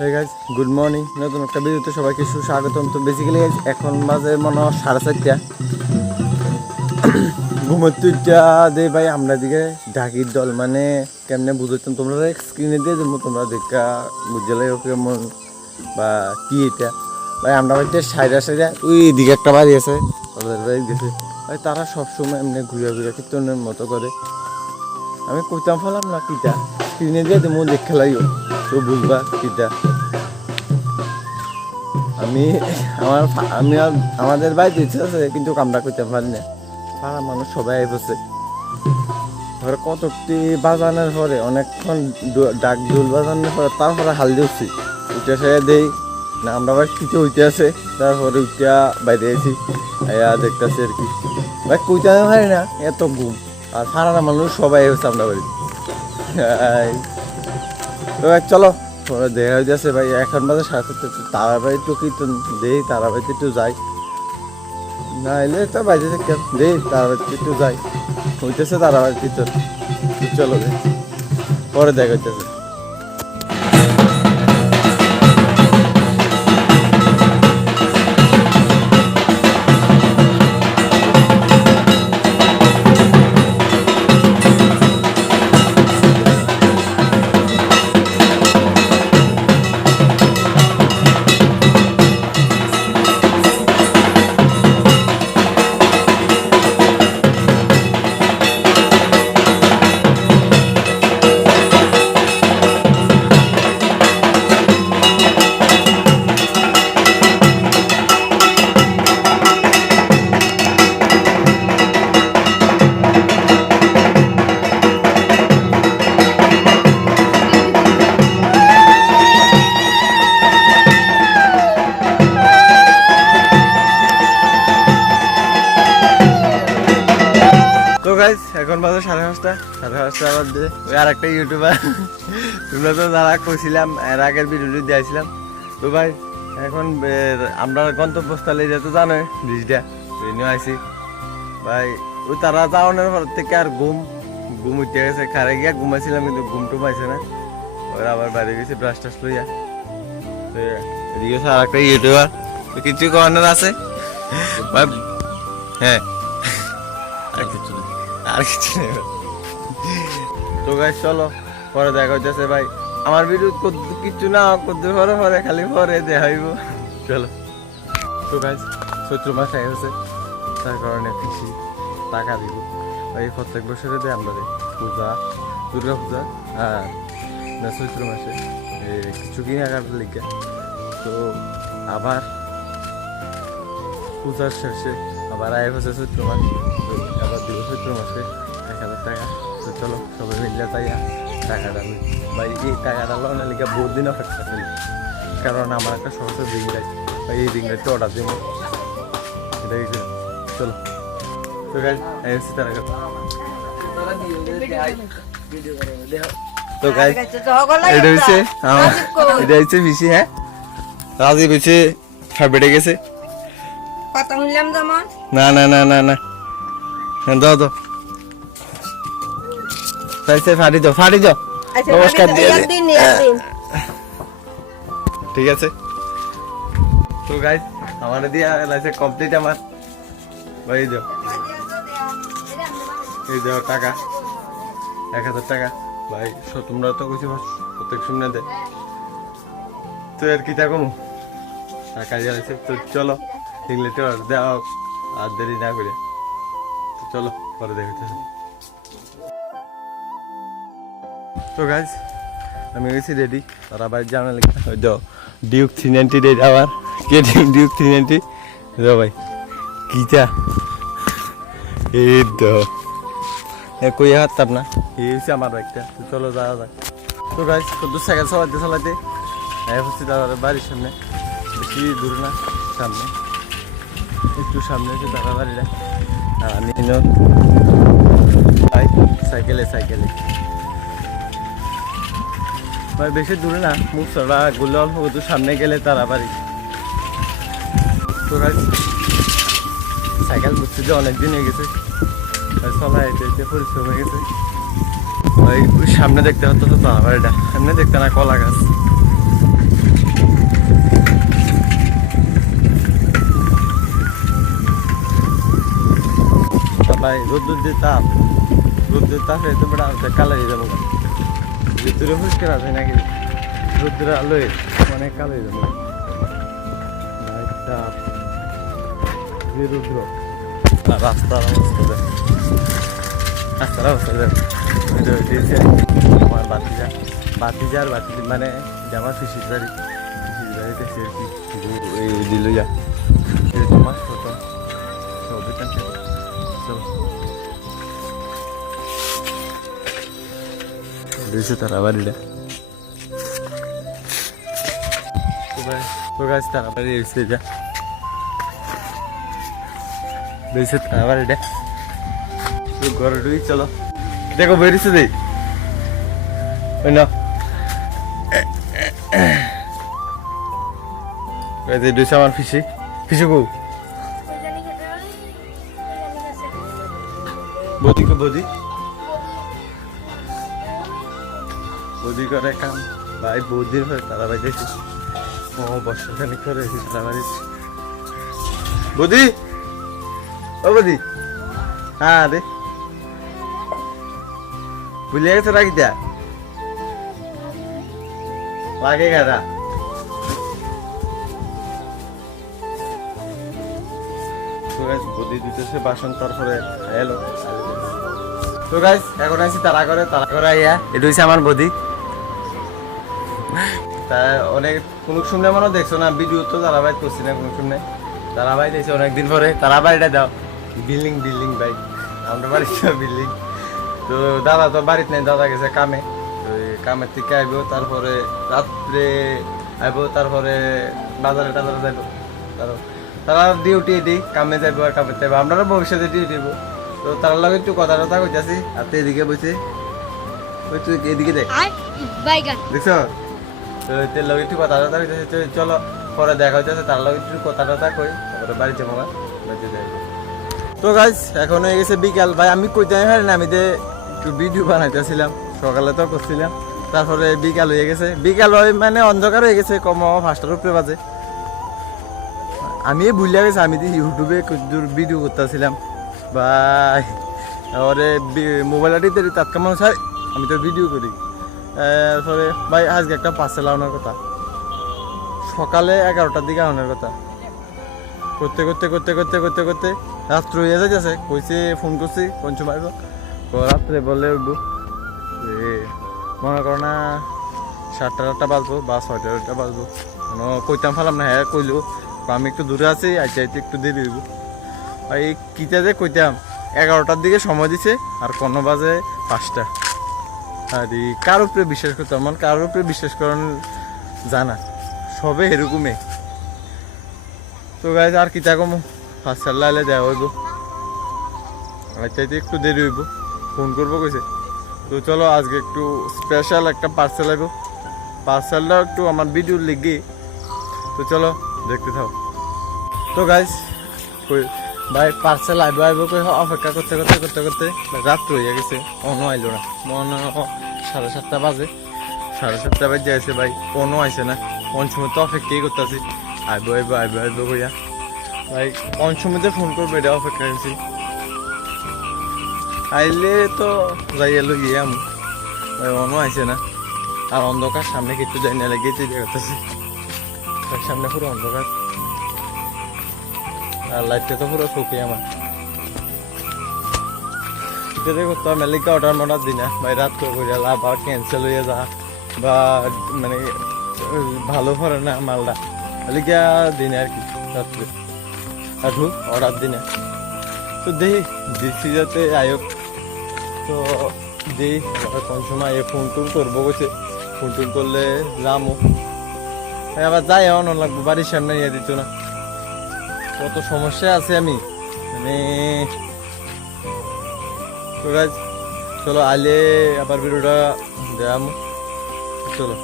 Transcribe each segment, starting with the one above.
হ্যাঁ guys good morning নতুন একটা ভিডিওতে সবাইকে সুস্বাগতম। তো বেসিক্যালি এখন বাজে মনে হয় সাড়ে চারটা। ঘুমোত্তরটা দে ভাই, আমরা দিকে ঢাকির দল মানে কেমনে বুঝতাম তোমরা স্ক্রিনে দিয়ে দেবো তোমরা, দেখা বুঝলে কেমন বা কি এটা। ভাই, আমরা বাড়িতে সাইডা সাইডা ওই দিকে একটা বাড়ি আছে। ওদের বাড়ি গেছে। ভাই, তারা সবসময় এমনি ঘুরে ঘুরে কীর্তনের মতো করে। আমি কইতাম ফেলাম না কিটা। স্ক্রিনে দিয়ে দেবো দেখে লাইও। তো বুঝবা কিটা। আমি, আমার আমি আমাদের বাড়িতে ইচ্ছে আছে, কিন্তু কামটা করতে পারি না। পাড়া মানুষ সবাই বসে ধর কতটি বাজানোর পরে, অনেকক্ষণ ডাক দুল বাজানোর পরে তারপরে হাল দিচ্ছি উঠে সে দেই, না, আমরা আবার কিছু হইতে আছে, তারপরে উঠা বাইরে আছি আয়া দেখতেছি আর কি। ভাই, কইতে পারি না, এত ঘুম। আর সারা মানুষ সবাই হচ্ছে আমরা বাড়ি তো ভাই, চলো। পরে দেখা হইতেছে, ভাই, এখন বাজে সাথে সাতটা, তো কি দেই, তারাবাড়িতে একটু যাই। না, এলে তো বাইরে থেকে দেই, তারাবাড়িতে একটু যাই। হইতেছে তারাবাড়িতে তো, চলো পরে দেখা হইতেছে। গাইজ এখন বাজে সাড়ে পাঁচটা সাড়ে পাঁচটা মধ্যে ওই আর একটা ইউটিউবার তোমরা তো যারা কইছিলাম এর আগের ভিডিওটি দিয়েছিলাম। তো ভাই এখন আমরা গন্তব্যস্থলে এটা তো জানোই ব্রিজটা ট্রেনে আইছি। ভাই ওই তারা যাওয়ানোর পর থেকে আর ঘুম ঘুম উঠে গেছে। খারে গিয়া ঘুমাইছিলাম কিন্তু ঘুম টুম আইছে না। ওরা আবার বাইরে গেছে ব্রাশ টাশ লইয়া। তো এদিকে আর একটা ইউটিউবার কিছু করানোর আছে? ভাই হ্যাঁ। আর কিছু তো গাই চলো, পরে দেখা হইতেছে ভাই। আমার ভিডিও কিছু না করতে পরে পরে খালি পরে দেখাইব চলো। তো গাই চৈত্র মাস হয়ে গেছে তার কারণে কৃষি টাকা দিব। ভাই প্রত্যেক বছরে দেয় আমরা পূজা, দুর্গা পূজা না চৈত্র মাসে কিছু কেনাকাটার লিখে তো আবার পূজার শেষে আবার আয় হচ্ছে চৈত্র মাস আবার দিব চৈত্র মাসে এক হাজার টাকা। তো চলো, সবাই মিলে যাইয়া টাকাটা ভাই, এই টাকাটা লোনের লিখে বহুত দিন অপেক্ষা করি? কারণ আমার একটা সহজ রিং লাইট ভাই, এই রিং লাইটটা অর্ডার দিব এটাই। চলো। তো গাই এই হচ্ছে তার তো গাই এটা হচ্ছে এটা হচ্ছে বেশি হ্যাঁ? রাজীব হচ্ছে বেড়ে গেছে কথা শুনলাম যেমন না না না না না। হ্যাঁ, দাও দাও। তাই সে ফাড়ি দাও ফাড়ি দাও। আচ্ছা, নমস্কার দিয়ে একদিন ঠিক আছে। তো গাইজ আমার দিয়া লাইসে কমপ্লিট আমার। ভাই দাও এই দাও টাকা। এক হাজার টাকা। ভাই তোমরা তো কিছু প্রত্যেক সময় দে। তো আর কি টাকা টাকা দিয়ে তো চলো। ইংলিশে দেওয়া আর দেরি না করে। চলো, পরে দেখতে তো গাইজ আমি গেছি রেডি তারা বাইরে জানা লেখা ওই তো ডিউক থ্রি নাইনটি রেডি আবার কে ডিউক থ্রি নাইনটি ভাই। কিটা এই তো। কই হাঁটতাম না? এই হচ্ছে আমার বাইকটা তো চলো যাওয়া যায় তো গাইজ শুধু সাইকেল চালাতে চালাতে হচ্ছে দাদার বাড়ির সামনে। বেশি দূর না, সামনে। একটু সামনে হচ্ছে দাদা বাড়িটা। আর আমি সাইকেলে সাইকেলে। ভাই বেশি দূরে না মুসরা গুলো অল্প একটু সামনে গেলে তারা বাড়ি। তো guys, সাইকেল ঘুরতে যে অনেকদিন হয়ে গেছে চলা হেঁটে হেঁটে পরিশ্রম হয়ে গেছে। ওই সামনে দেখতে হতো তো তারা বাড়িটা সামনে দেখতে না কলা গাছ। ভাই রোদ্দুর দিয়ে তাপ রোদ্দুর তাপ এত বড় কালো হয়ে যাব ভিতরে পরিষ্কার আছে নাকি রোদ্দুর আলোয় অনেক কালো হয়ে যাব তাপ যে রুদ্র রাস্তার অবস্থা দেখ রাস্তার অবস্থা দেখ আমার বাতিজা বাতি মানে জামা ফিসির বাড়ি ফিসির বাড়িতে সে এই দিল যা তোমার ফটো ছবি দিয়েছে তারা বাড়িটা তো গাছ তারা বাড়ি এসে যা দিয়েছে তারা বাড়িটা তো ঘরে ঢুকি চলো দেখো বেরিয়েছে দেই ওই না এই যে দুইশো আমার ফিসি ফিসি কো বদি কো বদি? বদি করে কাম। ভাই বদির হয়ে তারা ভাই দেখি ও বর্ষাখানি করে তারা বাড়ি বদি? ও বদি? হ্যাঁ রে। ভুলে গেছে রাখি দেয়া লাগে গাদা। তো দিতেছে বাসন তারপরে এলো। তো গাইস এখন আছি তারা করে তারা করে আইয়া, এটা হচ্ছে আমার বদি। তা অনেক, কোনো শুনলে মনে দেখছ না ভিডিও তো ধারাবাহিক করছি না কোনো শুনলে। ধারাবাহিক দেখছি অনেকদিন পরে। তারাবাড়িটা দাও। বিল্ডিং বিল্ডিং ভাই। আমরা বাড়ির বিল্ডিং। তো দাদা তো বাড়িতে নেই, দাদা গেছে কামে। তো কামের থেকে আইব, তারপরে রাত্রে আইব, তারপরে বাজারে টাজারে যাইব। তারা ডিউটি এটি কামে যাইব আর কামে যাইব। আপনারা ভবিষ্যতে ডিউটি দিব। তো তার লগে একটু কথা টথা কইতাছি আর তো এদিকে বসে। ওই তুই এদিকে দেখ। দেখছ? তো তেল লগে একটু কথা টথা কইতাছি চলো পরে দেখা হইতেছে তার লগে একটু কথা টথা কই তারপরে বাড়িতে মগা বাড়িতে যাইব তো গাইজ এখন হয়ে গেছে বিকাল। ভাই আমি কইতে পারি না আমি যে একটু ভিডিও বানাইতেছিলাম সকালে তো করছিলাম। তারপরে বিকাল হয়ে গেছে। বিকাল হয় মানে অন্ধকার হয়ে গেছে কম পাঁচটার উপরে বাজে। আমি ভুলিয়া গেছি আমি যে ইউটিউবে দূর ভিডিও করতেছিলাম। ভাই তারপরে মোবাইলটিতে তাৎকাল মানুষ হয় আমি তো ভিডিও করি। তারপরে ভাই, আজকে একটা পার্সেল আনার কথা। সকালে এগারোটার দিকে আনার কথা। করতে করতে করতে করতে করতে করতে রাত্র হয়ে যাইতেছে। কইছে ফোন করছি কোন রাত্রে বললে উঠবো। মনে করো না, সাতটা, আটটা বাজবো বা ছয়টা, আটটা বাজবো। কোনো কইতাম ফেলাম না হ্যাঁ কইলো। আমি একটু দূরে আছি আই চাইতে একটু দেরি হইব। আর এই কিটা যে কইতাম, এগারোটার দিকে সময় দিছে, আর কোনো বাজে পাঁচটা। আর এই কার উপরে বিশ্বাস করতাম আমার কারোর উপরে বিশ্বাস করেন জানা। সবে এরকমই। তো গাইজ আর কিতা কম? পার্সেল লাইলে দেওয়া হইব। আর চাইতে একটু দেরি হইব। ফোন করব কইছে। তো চলো, আজকে একটু স্পেশাল একটা পার্সেল আইব। পার্সেলটা একটু আমার ভিডিও লিখি তো চলো, দেখতে থাও তো কই ভাই পার্সেল আইব আইব কই অপেক্ষা করতে করতে করতে করতে। রাত্র হয়ে গেছে। অন্য আইলো না। মনে সাড়ে সাতটা বাজে। সাড়ে সাতটা বাজে আছে ভাই কোনো আইছে না। কোন সময় তো অপেক্ষাই করতেছি। আইব আইব আইব আইব কইয়া ভাই, কোন সময়তে ফোন করবে এটা অপেক্ষা করছি। আইলে তো যাই এলো গিয়ে আমি ভাই অন্য আইছে না। আর অন্ধকার সামনে কিছু যাই না লেগে তুই দেখাতেছি সামনে পুরো অন্ধকার। আর লাইটটা তো পুরো চোখে আমার। এটা করতে মেলিকা অর্ডার মর্ডার দিনা ভাই রাত করে যা বা ক্যান্সেল হয়ে যা বা মানে ভালো করে না মালটা মেলিকা দিনে আর কি রাত্রে আর অর্ডার দিনে। তো দেখি দিচ্ছি যাতে আয়োগ তো দেই কোন সময় এ ফোন টোন করব বসে ফোন টোন করলে যামো আবার যাই এমন লাগবো বাড়ির সামনে নিয়ে দিত না। কত সমস্যা আছে আমি। মানে চলো আলে আবার ভিডিওটা দেখাম। চলো।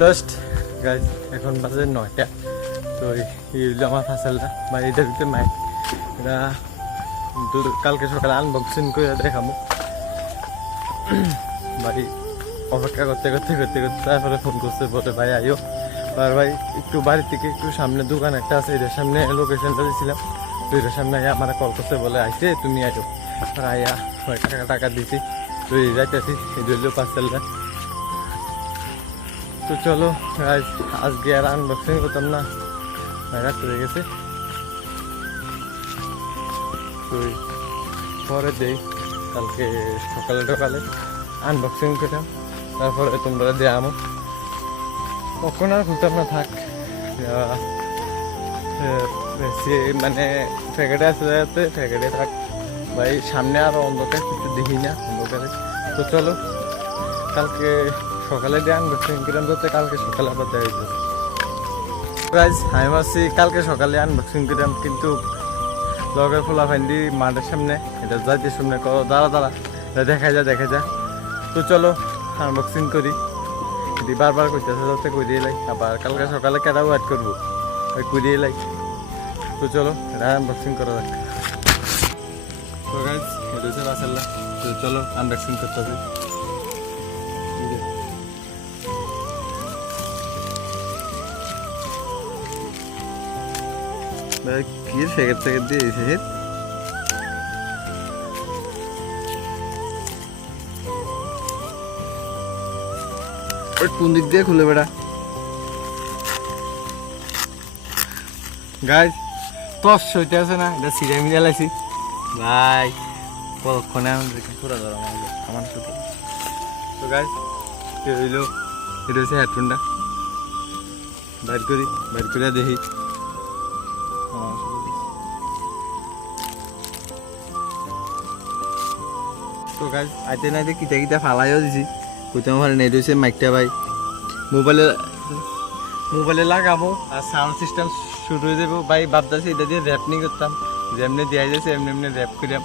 জাস্ট গাছ এখন বাজে নয়টা। তো এই আমার ফাসালটা। বা এটা দিতে মাই এটা কালকে সকালে আনবক্সিং করে দেখামো। বাড়ি অপেক্ষা করতে করতে করতে করতে, তারপরে ফোন করছে, বলে, ভাই আইও আর ভাই, একটু বাড়ির থেকে একটু সামনে দোকান একটা আছে, এটার সামনে লোকেশনটা দিয়েছিলাম তো এটার সামনে আইয়া আমার কল করছে, বলে আইসে তুমি আইসো আর আইয়া টাকা টাকা দিছি। তো এই যাইতেছি, এই ধরলো পার্সেলটা তো চলো আজ আজকে আর আনবক্সিং করতাম না। রাত হয়ে গেছে। তো পরে দেই, কালকে সকালে সকালে আনবক্সিং করলাম তারপরে তোমরা দিয়ে আমো। কখন আর না, থাক। মানে প্যাকেটে আছে যাতে প্যাকেটে থাক। ভাই, সামনে আর অন্ধকার কিছু দেখি না, অন্ধকারে। তো চলো, কালকে সকালে দিয়ে আনবক্সিং করলাম যাতে কালকে সকালে আবার দেওয়া যাবে গাইজ আমি ভাবছি কালকে সকালে আনবক্সিং করলাম কিন্তু লগের ফোলা ফাইন্দি মাঠের সামনে, এটা যাইতে সামনে করো দাঁড়া দাঁড়া দেখা যা দেখা যা। তো চলো আনবক্সিং করি। দি বারবার কইতেছে যাতে করিয়ে লাই। আবার কালকে সকালে কেটা ওয়েট করব ওই করিয়ে লাই। তো চলো, এটা আনবক্সিং করা যাক। তো গাইজ এটা হচ্ছে মাসাল্লাহ তো চলো আনবক্সিং করতে হবে ভাই কি ফেকেট ফেকেট দিয়ে দিয়েছে কোন দিক দিয়ে খুলে বেড়া? গাইজ টস হইতে আছে না, এটা সিরিয়া মিডিয়া লাইছি ভাই কতক্ষণে আমাদেরকে পুরো আমাদের আমার সাথে। তো গাইজ কি হইল, এটা হচ্ছে হেডফোনটা বাইর করি, বাইর করে দেখি। তো গাইজ আইতে না যে কিতা কিতা ফালাইও দিছি। কইতে আমার নেট হয়েছে মাইকটা ভাই। মোবাইলে মোবাইলে লাগাবো আর সাউন্ড সিস্টেম শুরু হয়ে যাব। ভাই, ভাবতেছি এটা দিয়ে র্যাপ নিয়ে করতাম। যেমনি দেওয়া যাচ্ছে এমনি এমনি র্যাপ করিলাম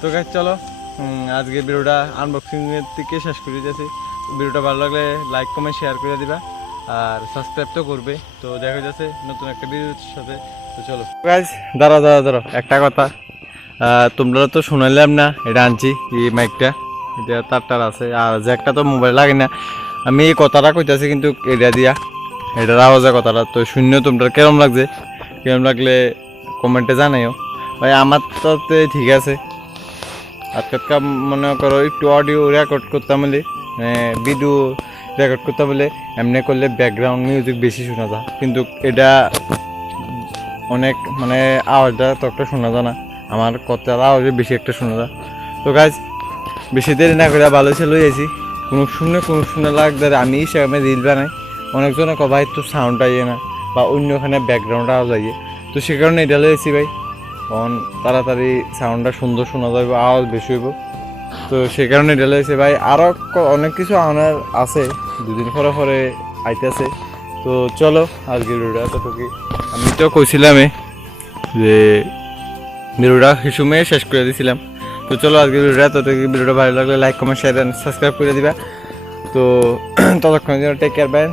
তো গাইজ চলো আজকে ভিডিওটা আনবক্সিং এর থেকে শেষ করে দিয়েছি ভিডিওটা ভালো লাগলে লাইক কমেন্ট শেয়ার করে দিবা। আর সাবস্ক্রাইব তো করবে। তো দেখা যাচ্ছে নতুন একটা ভিডিওর সাথে। তো চলো। গাইজ দাঁড়া দাঁড়া দাঁড়া একটা কথা। তোমরা তো শোনালাম না, এটা আনছি, এই মাইকটা এটা তার টার আছে। আর যে একটা তো মোবাইল লাগে না। আমি এই কথাটা কইতাছি কিন্তু এটা দিয়া। এটার আওয়াজের কথাটা, তো শূন্য তোমরা কেরম লাগছে? কেরম লাগলে কমেন্টে জানাইও। ভাই, আমার তো ঠিক আছে। আজকালকার মনে করো একটু অডিও রেকর্ড করতাম বলে ভিডিও রেকর্ড করতাম বলে, এমনি করলে ব্যাকগ্রাউন্ড মিউজিক বেশি শোনা যায়। কিন্তু এটা অনেক মানে আওয়াজটা তো একটা শোনা যায় না। আমার কথার আওয়াজে বেশি একটা শোনা যায়। তো গাছ বেশি দেরি না করে ভালো ছিল আছি কোনো শুনে কোনো শুনে লাগতে আমি সেখানে রিল বানাই। অনেকজনে ভাই তো সাউন্ড আইয়ে না। বা অন্যখানে ব্যাকগ্রাউন্ড আওয়াজ আইয়ে। তো সে কারণে এটা লয়েছি ভাই। তখন তাড়াতাড়ি সাউন্ডটা সুন্দর শোনা যাবে আওয়াজ বেশি হইব। তো সে কারণে এটা লয়েছে ভাই। আরও অনেক কিছু আনার আছে, দুদিন পরে পরে আইতেছে। তো চলো, আজকের ভিডিওটা এতটুকু আমি তো কইছিলামই যে ভিডিওটা হিসুমে শেষ করে দিয়েছিলাম তো চলো আজকে ভিডিওটা ততটুকু ভিডিওটা ভালো লাগলে লাইক কমেন্ট শেয়ার সাবস্ক্রাইব করে দিবা। তো ততক্ষণ টেক কেয়ার বাই